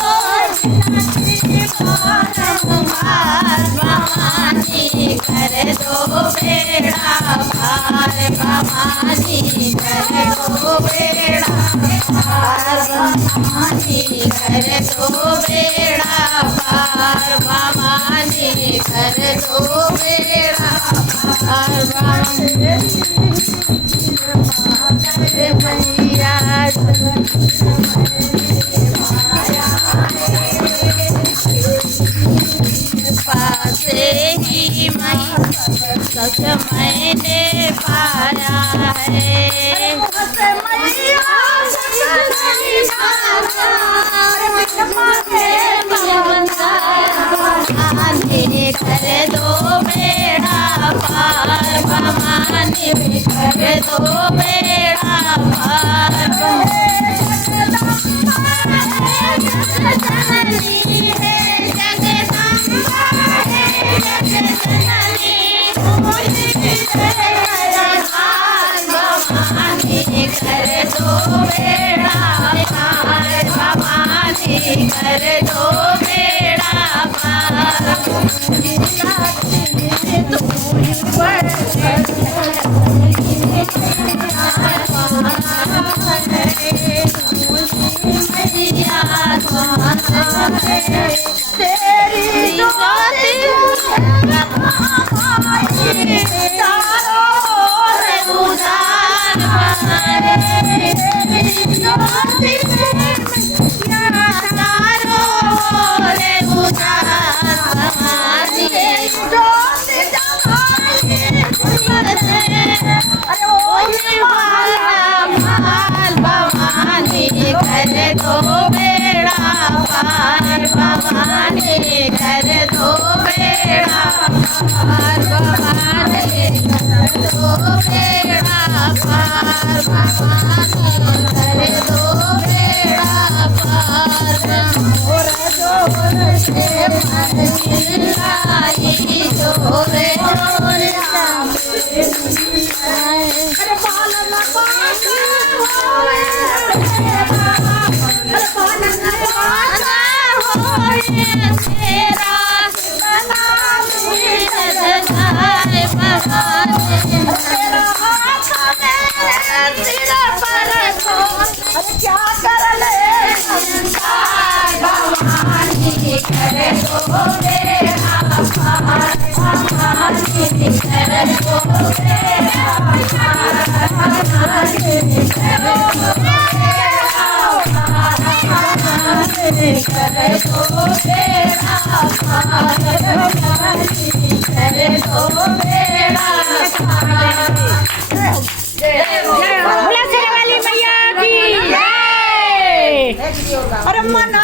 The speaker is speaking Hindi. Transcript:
दो भवानी कर दो बेड़ा पार भवानी कर दो बेड़ा पार भवानी कर दो बेड़ा पार भवानी कर दो बेड़ा पार भैया पासे ही मैं सच मैंने पाया है भवानी कर दो बेड़ा पार भवानी कर दो बेड़ा पार जननी है जगदम्बा है जगजननी भवानी कर दो बेड़ा पार भवानी कर दो बेड़ा पार तेरी ज्योति भवानी कर दो बेड़ा पार भवानी कर दो बेड़ा पार भवानी कर दो बेड़ा पार भवानी कर दो बेड़ा पार जोर जोर से चिल्लाई जोर जोर क्या कर ले भवानी कर दो बेड़ा पार भवानी कर दो बेड़ा पार भवानी कर दो बेड़ा पार भवानी कर दो बेड़ा पार भवानी कर दो बेड़ा बोला शेरा वाली मैया की जय। अरे मना